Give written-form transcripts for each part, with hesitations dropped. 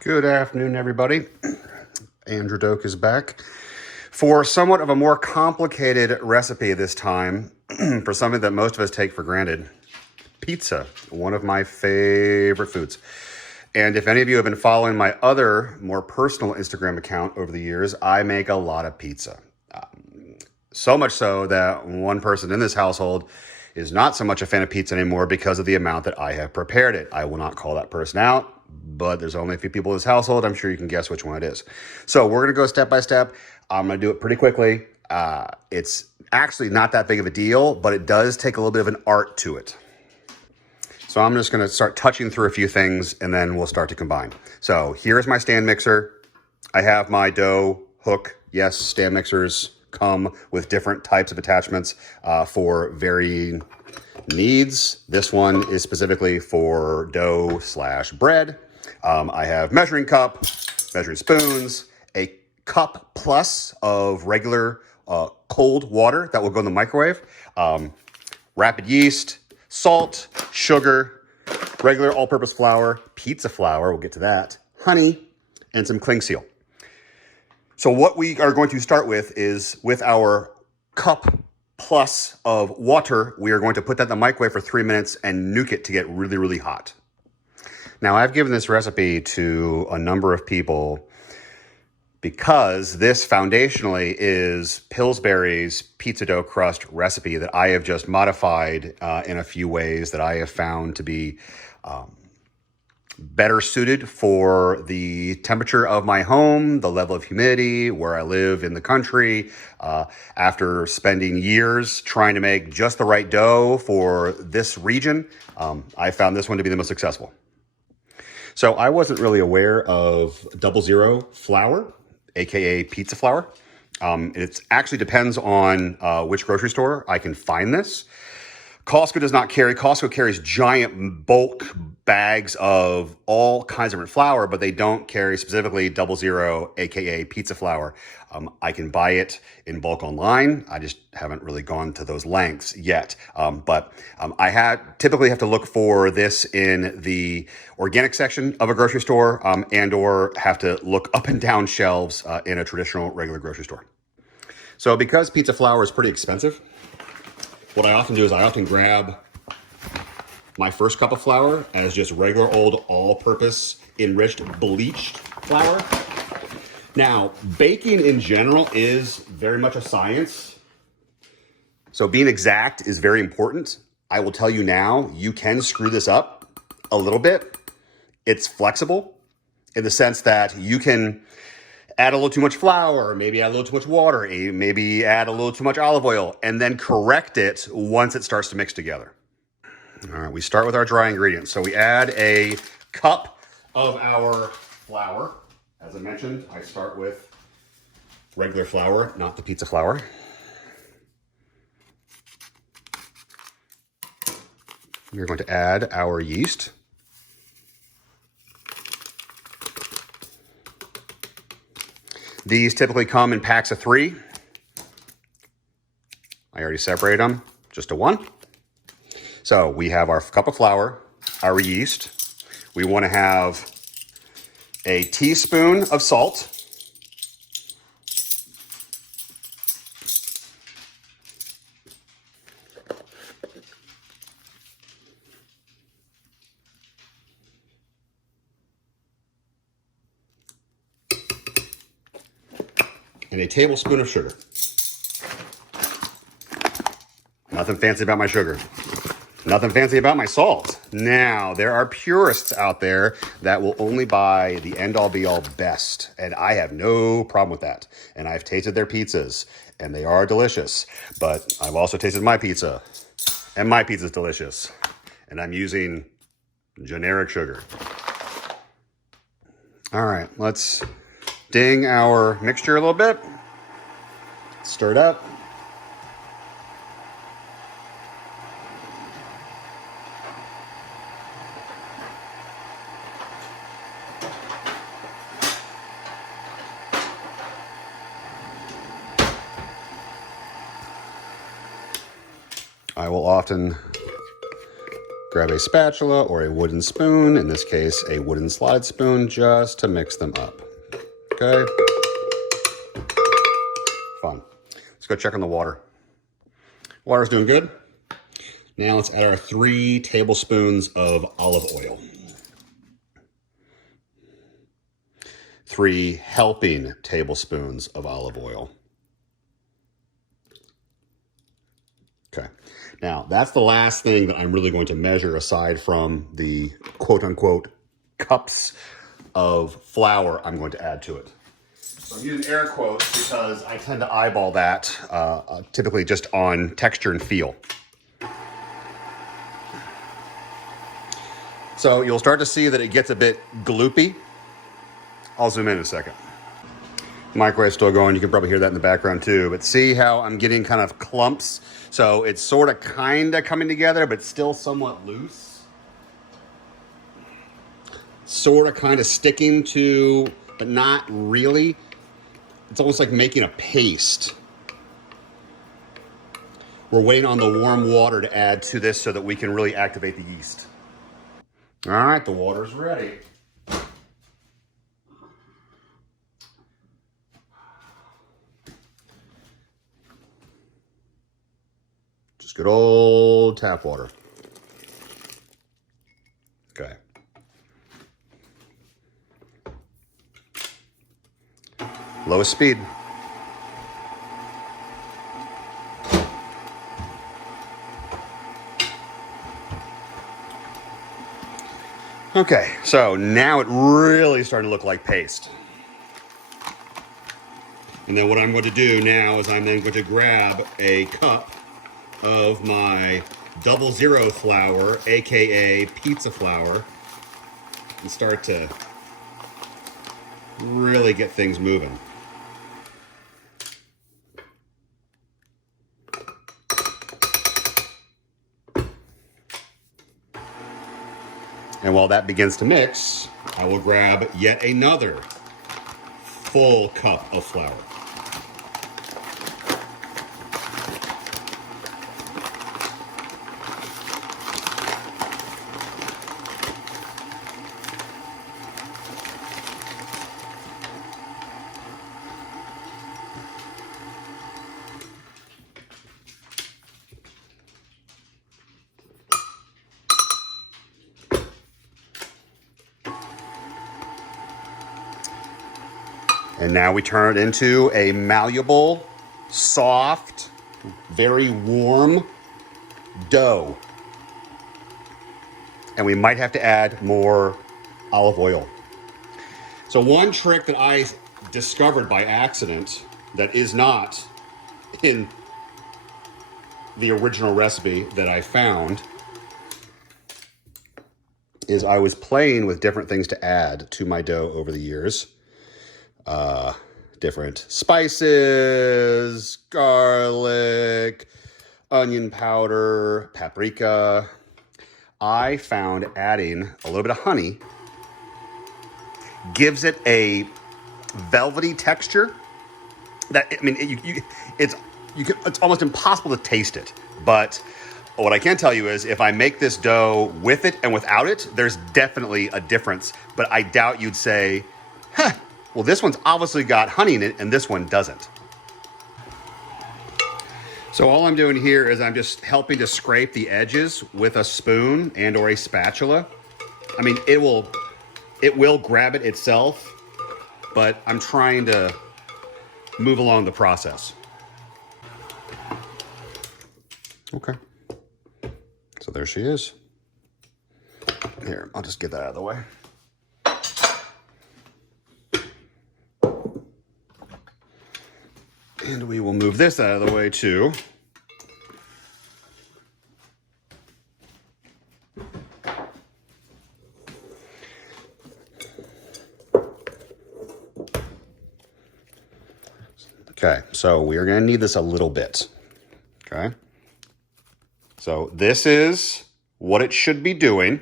Good afternoon, everybody. Andrew Doak is back for somewhat of a more complicated recipe this time for something that most of us take for granted. Pizza, one of my favorite foods. And if any of you have been following my other, more personal Instagram account over the years, I make a lot of pizza. So much so that one person in this household is not so much a fan of pizza anymore because of the amount that I have prepared it. I will not call that person out, but there's only a few people in this household. I'm sure you can guess which one it is. So we're going to go step by step. I'm going to do it pretty quickly. It's actually not that big of a deal, but it does take a little bit of an art to it. So I'm just going to start touching through a few things and then we'll start to combine. So here's my stand mixer. I have my dough hook. Yes, stand mixers come with different types of attachments for varying needs. This one is specifically for dough / bread. I have measuring cup, measuring spoons, a cup plus of regular cold water that will go in the microwave, rapid yeast, salt, sugar, regular all-purpose flour, pizza flour, we'll get to that, honey, and some cling seal. So what we are going to start with is with our cup plus of water, we are going to put that in the microwave for 3 minutes and nuke it to get really, really hot. Now, I've given this recipe to a number of people because this foundationally is Pillsbury's pizza dough crust recipe that I have just modified in a few ways that I have found to be better suited for the temperature of my home, the level of humidity, where I live in the country. After spending years trying to make just the right dough for this region, I found this one to be the most successful. So I wasn't really aware of 00 flour, aka pizza flour. It actually depends on which grocery store I can find this. Costco does not carry. Costco carries giant bulk bags of all kinds of different flour, but they don't carry specifically 00, aka pizza flour. I can buy it in bulk online. I just haven't really gone to those lengths yet. But I typically have to look for this in the organic section of a grocery store and or have to look up and down shelves in a traditional regular grocery store. So because pizza flour is pretty expensive, what I often do is I often grab my first cup of flour as just regular old all-purpose enriched bleached flour. Now, baking in general is very much a science. So being exact is very important. I will tell you now, you can screw this up a little bit. It's flexible in the sense that you can add a little too much flour, maybe add a little too much water, maybe add a little too much olive oil, and then correct it once it starts to mix together. All right, we start with our dry ingredients. So we add a cup of our flour. As I mentioned, I start with regular flour, not the pizza flour. We're going to add our yeast. These typically come in packs of 3. I already separated them just to 1. So we have our cup of flour, our yeast. We want to have a teaspoon of salt. And a tablespoon of sugar. Nothing fancy about my sugar. Nothing fancy about my salt. Now, there are purists out there that will only buy the end-all be-all best, and I have no problem with that. And I've tasted their pizzas, and they are delicious. But I've also tasted my pizza, and my pizza's delicious. And I'm using generic sugar. All right, let's ding our mixture a little bit. Stir it up. I will often Grab a spatula or a wooden spoon, in this case, a wooden slide spoon, just to mix them up. Okay? Fun. Let's go check on the water. Water's doing good. Now let's add our 3 tablespoons of olive oil. 3 helping tablespoons of olive oil. Okay. Now, that's the last thing that I'm really going to measure aside from the quote-unquote cups of flour I'm going to add to it. So I'm using air quotes because I tend to eyeball that typically just on texture and feel. So you'll start to see that it gets a bit gloopy. I'll zoom in a second. The microwave's still going. You can probably hear that in the background too. But see how I'm getting kind of clumps? So it's sort of kind of coming together, but still somewhat loose. Sort of kind of sticking to, but not really. It's almost like making a paste. We're waiting on the warm water to add to this so that we can really activate the yeast. All right, the water's ready. Just good old tap water. Okay. Lowest speed. Okay, so now it really starting to look like paste. And then what I'm going to do now is I'm then going to grab a cup of my 00 flour, aka pizza flour, and start to really get things moving. And while that begins to mix, I will grab yet another full cup of flour. And now we turn it into a malleable, soft, very warm dough. And we might have to add more olive oil. So one trick that I discovered by accident that is not in the original recipe that I found is I was playing with different things to add to my dough over the years. Different spices, garlic, onion powder, paprika. I found adding a little bit of honey gives it a velvety texture that, I mean, it's almost impossible to taste it. But what I can tell you is if I make this dough with it and without it, there's definitely a difference. But I doubt you'd say, huh, well, this one's obviously got honey in it and this one doesn't. So all I'm doing here is I'm just helping to scrape the edges with a spoon and or a spatula. I mean, it will grab it itself, but I'm trying to move along the process. Okay. So there she is. Here, I'll just get that out of the way. And we will move this out of the way too. Okay, so we are going to need this a little bit. Okay. So this is what it should be doing.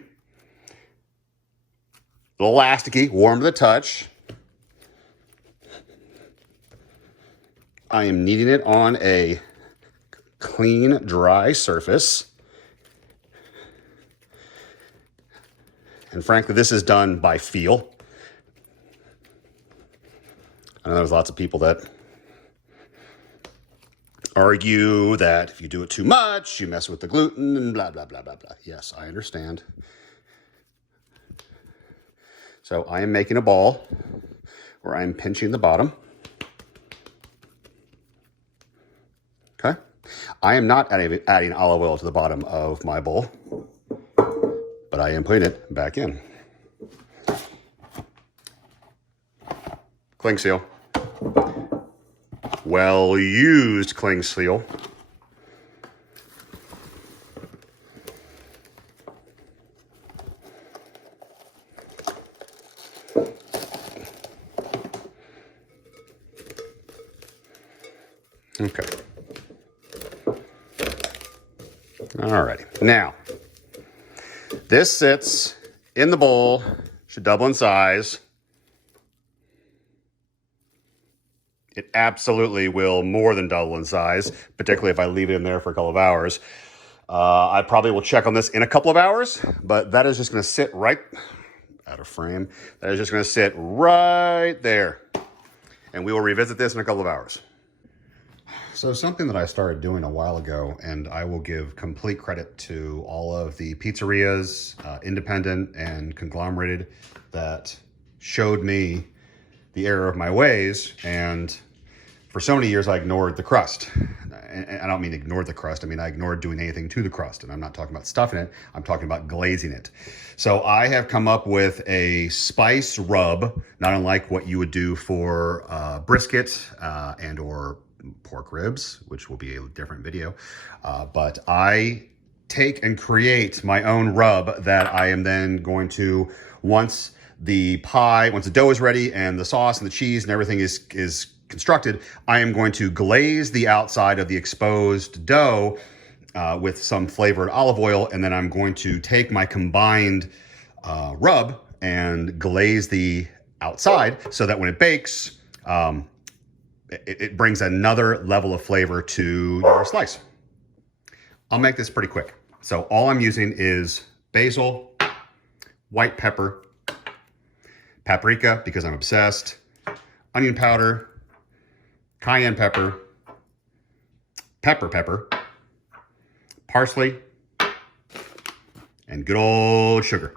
A little elasticy, warm to the touch. I am kneading it on a clean, dry surface. And frankly, this is done by feel. I know there's lots of people that argue that if you do it too much, you mess with the gluten and blah, blah, blah, blah, blah. Yes, I understand. So I am making a ball where I'm pinching the bottom. Okay. I am not adding olive oil to the bottom of my bowl, but I am putting it back in. Cling seal. Well used cling seal. Okay. Alrighty. Now, this sits in the bowl, should double in size. It absolutely will more than double in size, particularly if I leave it in there for a couple of hours. I probably will check on this in a couple of hours, but that is just going to sit right out of frame. That is just going to sit right there. And we will revisit this in a couple of hours. So something that I started doing a while ago, and I will give complete credit to all of the pizzerias, independent and conglomerated, that showed me the error of my ways. And for so many years, I ignored the crust. And I don't mean ignored the crust. I mean, I ignored doing anything to the crust. And I'm not talking about stuffing it. I'm talking about glazing it. So I have come up with a spice rub, not unlike what you would do for brisket and or pork ribs, which will be a different video. But I take and create my own rub that I am then going to, once the dough is ready and the sauce and the cheese and everything is constructed, I am going to glaze the outside of the exposed dough with some flavored olive oil, and then I'm going to take my combined rub and glaze the outside so that when it bakes, it brings another level of flavor to your slice. I'll make this pretty quick. So all I'm using is basil, white pepper, paprika, because I'm obsessed, onion powder, cayenne pepper, pepper, parsley, and good old sugar.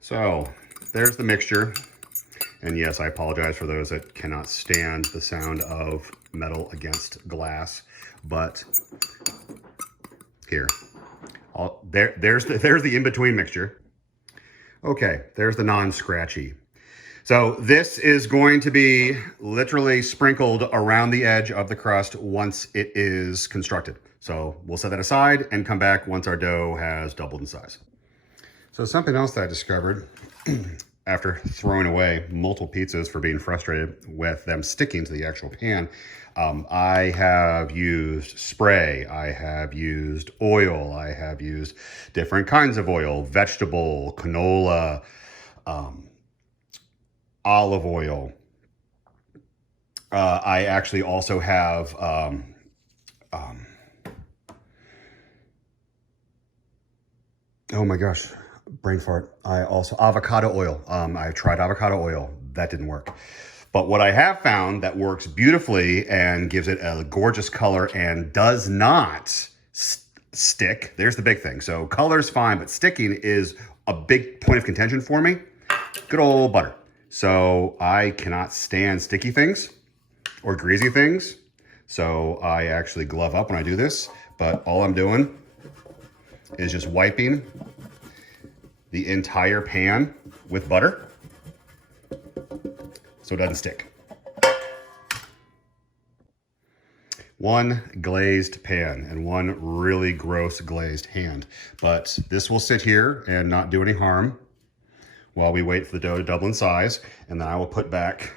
So there's the mixture. And yes, I apologize for those that cannot stand the sound of metal against glass, but here, there's the in-between mixture. Okay, there's the non-scratchy. So this is going to be literally sprinkled around the edge of the crust once it is constructed. So we'll set that aside and come back once our dough has doubled in size. So something else that I discovered after throwing away multiple pizzas for being frustrated with them sticking to the actual pan, I have used spray, I have used oil, I have used different kinds of oil, vegetable, canola, olive oil. I actually also have oh my gosh, brain fart. I also, avocado oil. I tried avocado oil. That didn't work. But what I have found that works beautifully and gives it a gorgeous color and does not stick. There's the big thing. So color's fine, but sticking is a big point of contention for me. Good old butter. So I cannot stand sticky things or greasy things. So I actually glove up when I do this, but all I'm doing is just wiping the entire pan with butter so it doesn't stick. One glazed pan and one really gross glazed hand. But this will sit here and not do any harm while we wait for the dough to double in size. And then I will put back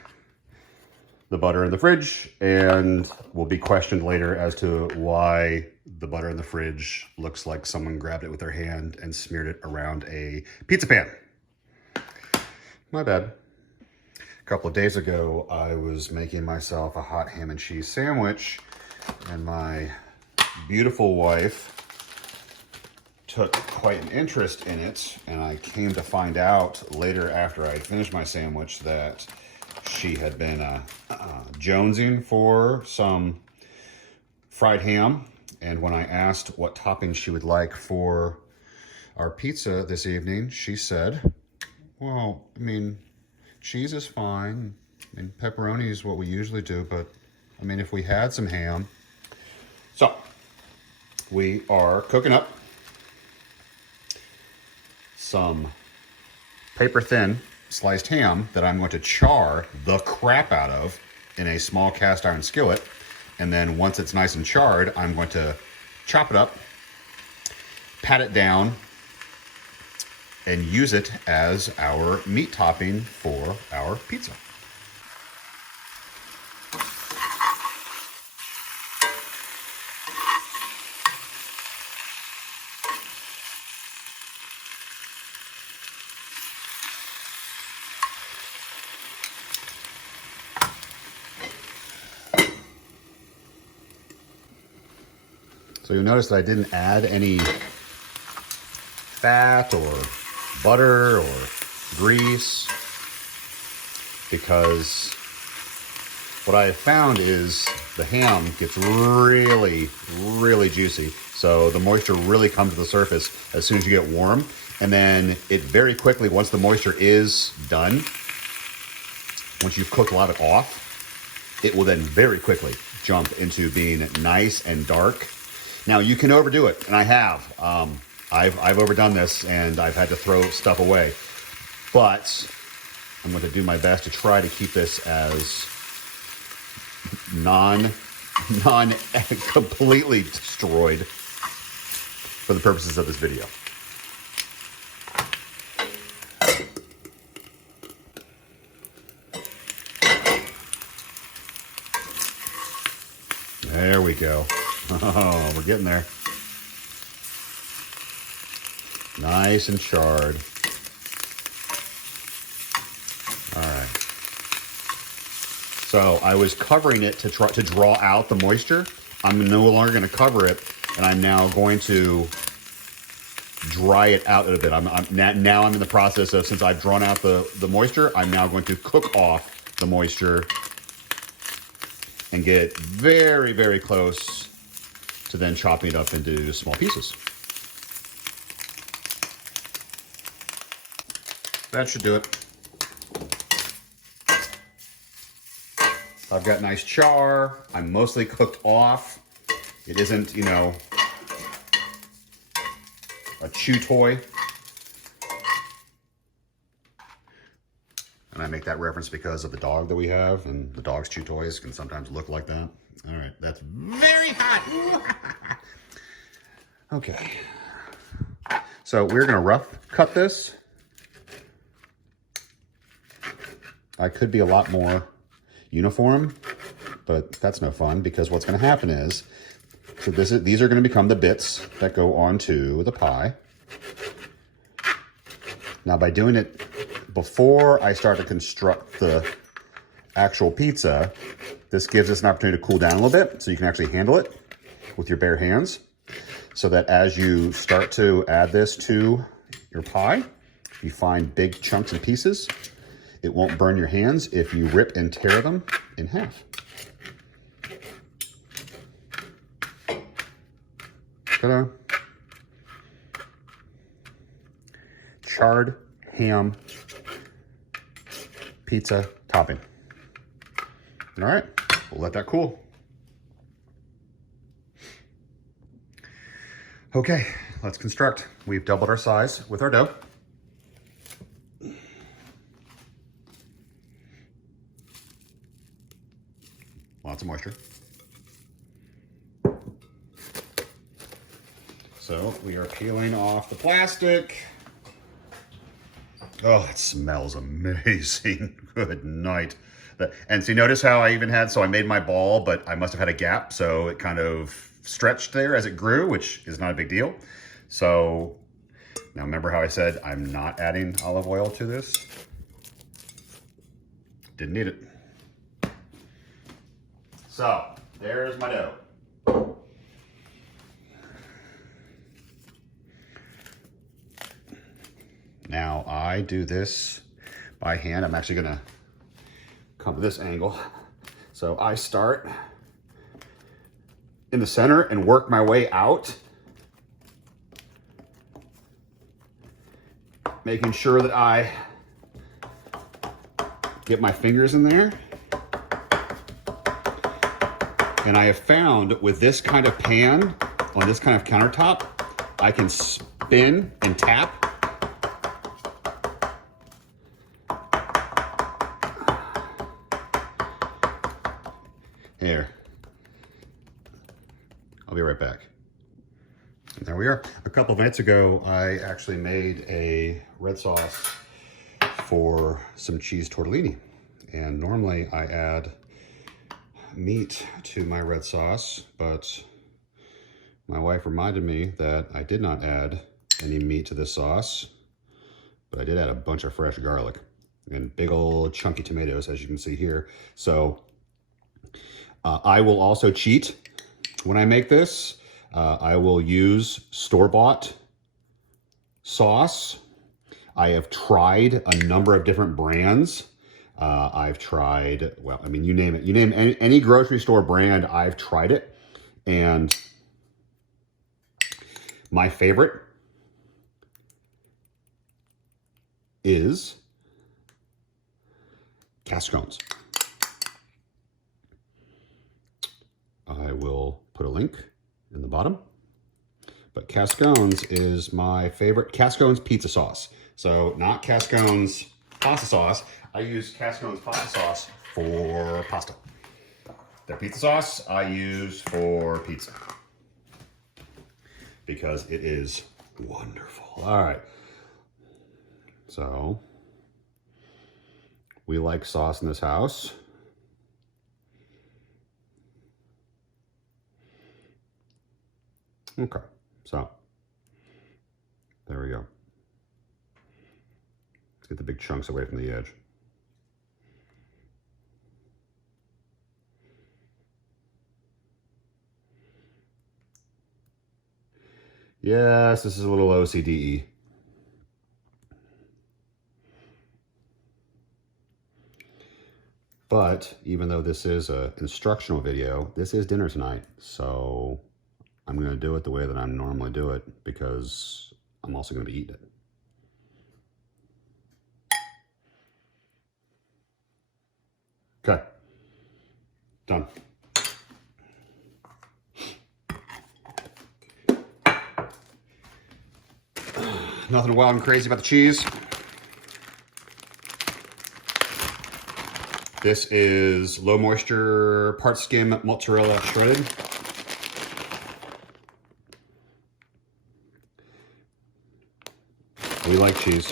the butter in the fridge and will be questioned later as to why the butter in the fridge looks like someone grabbed it with their hand and smeared it around a pizza pan. My bad. A couple of days ago, I was making myself a hot ham and cheese sandwich, and my beautiful wife took quite an interest in it, and I came to find out later after I had finished my sandwich that she had been jonesing for some fried ham. And when I asked what toppings she would like for our pizza this evening, she said, well, I mean, cheese is fine. I mean, pepperoni is what we usually do, but I mean, if we had some ham. So we are cooking up some paper thin sliced ham that I'm going to char the crap out of in a small cast iron skillet. And then once it's nice and charred, I'm going to chop it up, pat it down, and use it as our meat topping for our pizza. So you'll notice that I didn't add any fat or butter or grease, because what I have found is the ham gets really, really juicy. So the moisture really comes to the surface as soon as you get warm. And then it very quickly, once the moisture is done, once you've cooked a lot of it off, it will then very quickly jump into being nice and dark. Now you can overdo it, and I have. I've overdone this, and I've had to throw stuff away. But I'm going to do my best to try to keep this as completely destroyed for the purposes of this video. There we go. Oh, we're getting there. Nice and charred. All right. So I was covering it to try to draw out the moisture. I'm no longer going to cover it, and I'm now going to dry it out a bit. Now I'm in the process of, since I've drawn out the moisture, I'm now going to cook off the moisture and get it very, very close to then chopping it up into small pieces. That should do it. I've got nice char. I'm mostly cooked off. It isn't, you know, a chew toy. And I make that reference because of the dog that we have, and the dog's chew toys can sometimes look like that. All right, that's very hot. Okay. So we're gonna rough cut this. I could be a lot more uniform, but that's no fun, because what's gonna happen is, so these are gonna become the bits that go onto the pie. Now by doing it before I start to construct the actual pizza, this gives us an opportunity to cool down a little bit so you can actually handle it with your bare hands, so that as you start to add this to your pie, you find big chunks and pieces. It won't burn your hands if you rip and tear them in half. Ta-da. Charred ham pizza topping. All right, we'll let that cool. Okay, let's construct. We've doubled our size with our dough. Lots of moisture. So we are peeling off the plastic. Oh, it smells amazing. Good night. And so you notice how I even had, so I made my ball, but I must have had a gap, so it kind of stretched there as it grew, which is not a big deal. So now remember how I said I'm not adding olive oil to this? Didn't need it. So there's my dough. Now I do this by hand. I'm actually gonna come to this angle. So I start in the center and work my way out, making sure that I get my fingers in there. And I have found with this kind of pan, on this kind of countertop, I can spin and tap. There. I'll be right back. And there we are. A couple of minutes ago, I actually made a red sauce for some cheese tortellini. And normally I add meat to my red sauce, but my wife reminded me that I did not add any meat to this sauce, but I did add a bunch of fresh garlic and big old chunky tomatoes, as you can see here. So I will also cheat when I make this. I will use store-bought sauce. I have tried a number of different brands. I've tried, well, I mean, you name it. You name any grocery store brand, I've tried it. And my favorite is Cascones. I will put a link in the bottom. But Cascones is my favorite. Cascones pizza sauce. So not Cascones pasta sauce. I use Cascones pasta sauce for pasta. Their pizza sauce I use for pizza, because it is wonderful. All right. So we like sauce in this house. Okay, so there we go. Let's get the big chunks away from the edge. Yes, this is a little OCD-y. But even though this is an instructional video, this is dinner tonight. So I'm going to do it the way that I normally do it, because I'm also going to be eating it. Okay. Done. Nothing wild and crazy about the cheese. This is low moisture part skim mozzarella shredded. We like cheese.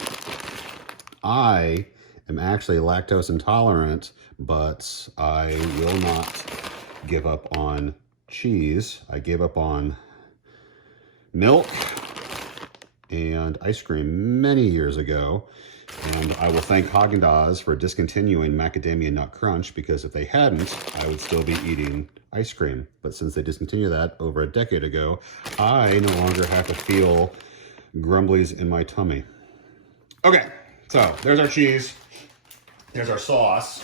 I am actually lactose intolerant, but I will not give up on cheese. I gave up on milk and ice cream many years ago, and I will thank Haagen-Dazs for discontinuing Macadamia Nut Crunch, because if they hadn't, I would still be eating ice cream. But since they discontinued that over a decade ago, I no longer have to feel grumblies in my tummy. Okay, so there's our cheese. There's our sauce.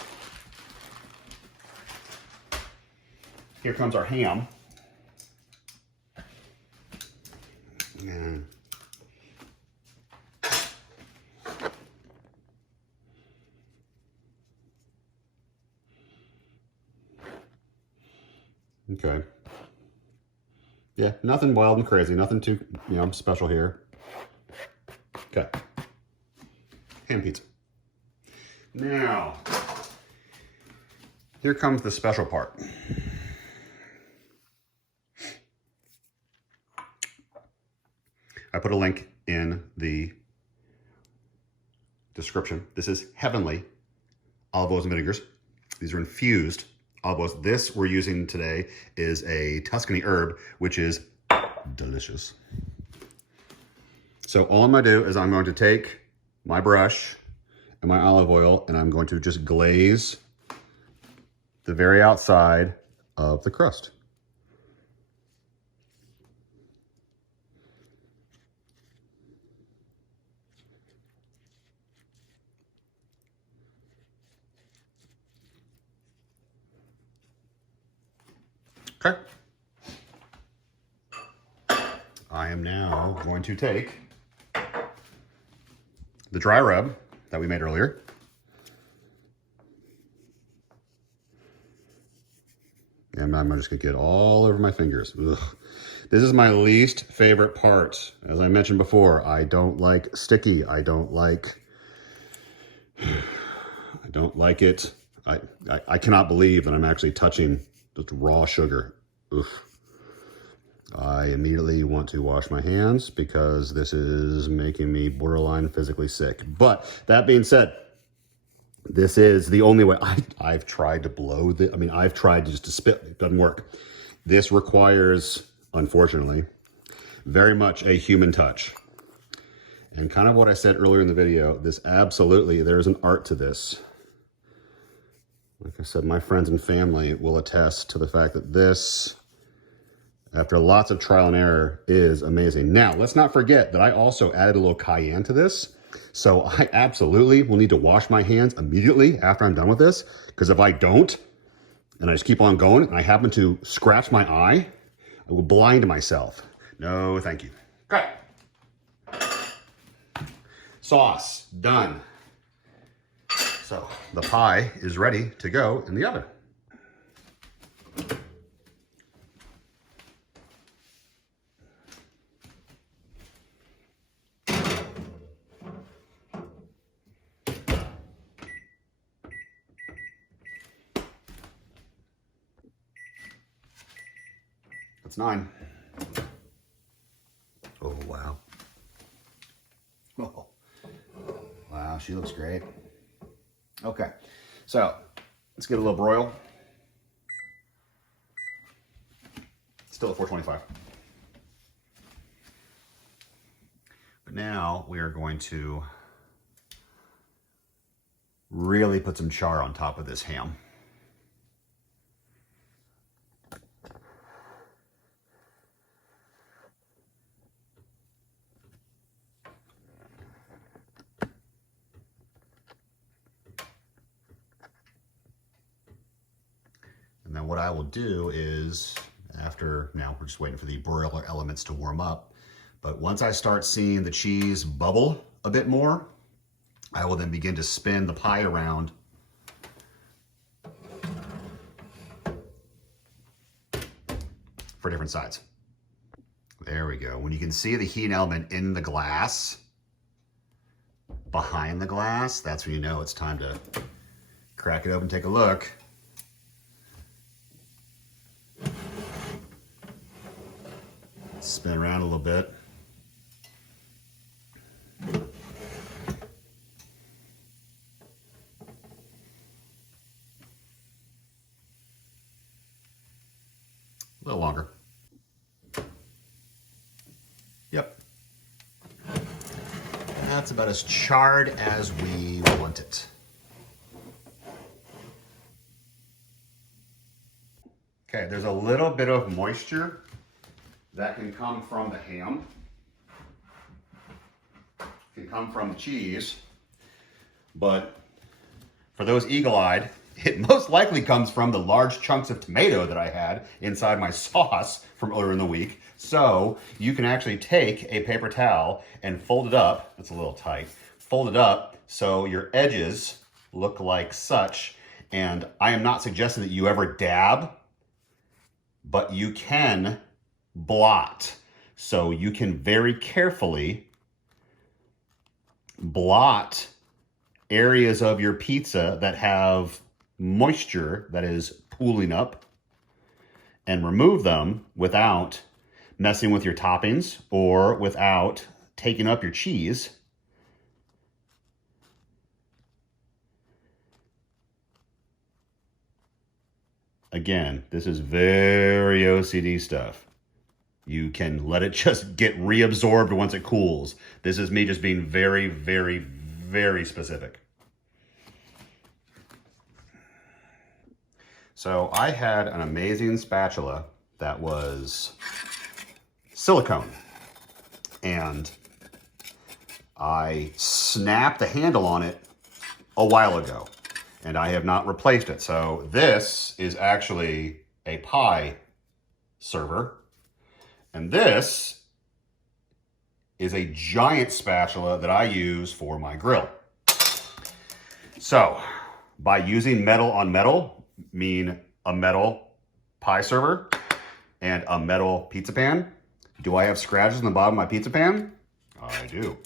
Here comes our ham. And okay. Yeah, nothing wild and crazy, nothing too, special here. Okay. Ham pizza. Now, here comes the special part. I put a link in the description. This is heavenly olive oils and vinegars. These are infused olive oils. This we're using today is a Tuscany herb, which is delicious. So all I'm going to do is I'm going to take my brush and my olive oil, and I'm going to just glaze the very outside of the crust. Okay. I am now going to take the dry rub that we made earlier. And I'm just gonna get all over my fingers. Ugh. This is my least favorite part. As I mentioned before, I don't like sticky. I don't like it. I cannot believe that I'm actually touching just raw sugar. Ugh. I immediately want to wash my hands because this is making me borderline physically sick. But that being said, this is the only way. I've tried to blow I've tried just to spit. It doesn't work. This requires, unfortunately, very much a human touch. And kind of what I said earlier in the video, there's an art to this. Like I said, my friends and family will attest to the fact that this, after lots of trial and error, is amazing. Now, let's not forget that I also added a little cayenne to this. So I absolutely will need to wash my hands immediately after I'm done with this, because if I don't, and I just keep on going, and I happen to scratch my eye, I will blind myself. No, thank you. Okay. Sauce, done. So the pie is ready to go in the oven. That's 9. Oh, wow. Oh, wow, she looks great. Okay, so let's get a little broil. Still at 425. But now we are going to really put some char on top of this ham. And then what I will do is, now we're just waiting for the broiler elements to warm up, but once I start seeing the cheese bubble a bit more, I will then begin to spin the pie around for different sides. There we go. When you can see the heat element in the glass, behind the glass, that's when you know it's time to crack it open, take a look. Spin around a little bit. A little longer. Yep. That's about as charred as we want it. Okay, there's a little bit of moisture that can come from the ham, can come from the cheese, but for those eagle-eyed, it most likely comes from the large chunks of tomato that I had inside my sauce from earlier in the week. So you can actually take a paper towel and fold it up, it's a little tight, fold it up so your edges look like such. And I am not suggesting that you ever dab, but you can blot. So you can very carefully blot areas of your pizza that have moisture that is pooling up and remove them without messing with your toppings or without taking up your cheese. Again, this is very OCD stuff. You can let it just get reabsorbed once it cools. This is me just being very, very, very specific. So I had an amazing spatula that was silicone, and I snapped the handle on it a while ago, and I have not replaced it. So this is actually a pie server. And this is a giant spatula that I use for my grill. So, by using metal on metal, mean a metal pie server and a metal pizza pan, do I have scratches in the bottom of my pizza pan? I do.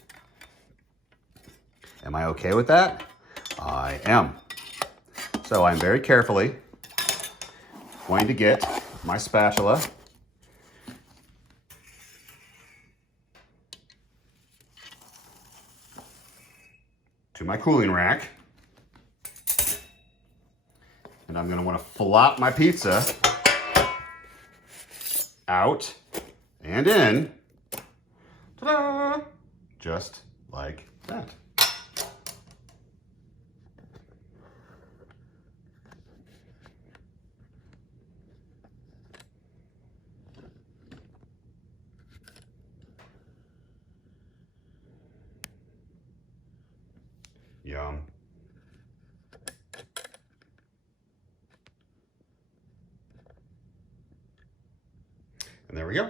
Am I okay with that? I am. So I'm very carefully going to get my spatula to my cooling rack. And I'm going to want to flop my pizza out and in. Ta-da! Just like that. Yum. And there we go.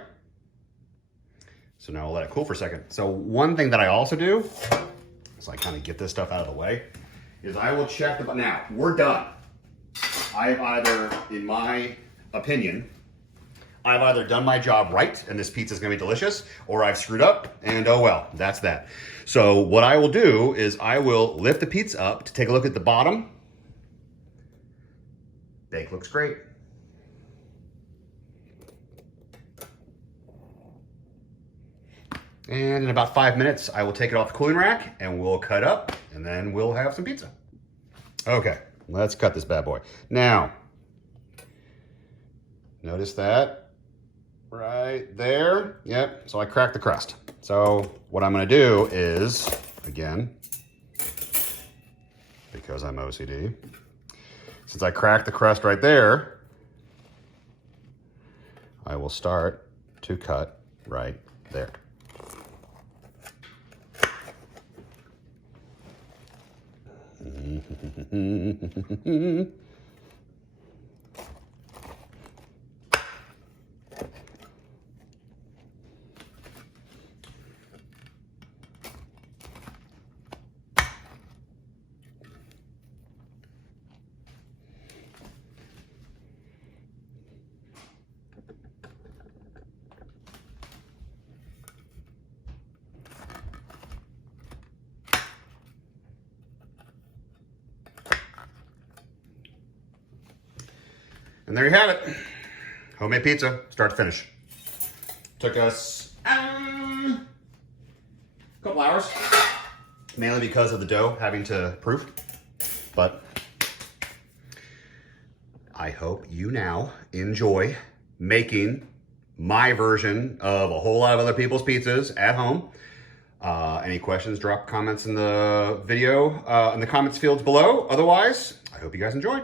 So now I'll let it cool for a second. So one thing that I also do, so I kind of get this stuff out of the way, is I will check the, now we're done. I've either, in my opinion, I've either done my job right and this pizza is gonna be delicious, or I've screwed up and oh well, that's that. So what I will do is I will lift the pizza up to take a look at the bottom. Bake looks great. And in about 5 minutes, I will take it off the cooling rack and we'll cut up and then we'll have some pizza. Okay, let's cut this bad boy. Now, notice that right there. Yep, so I cracked the crust. So what I'm gonna do is, again, because I'm OCD, since I cracked the crust right there, I will start to cut right there. And there you have it. Homemade pizza, start to finish. Took us a couple hours, mainly because of the dough having to proof. But I hope you now enjoy making my version of a whole lot of other people's pizzas at home. Any questions, drop comments in the video, in the comments fields below. Otherwise, I hope you guys enjoyed.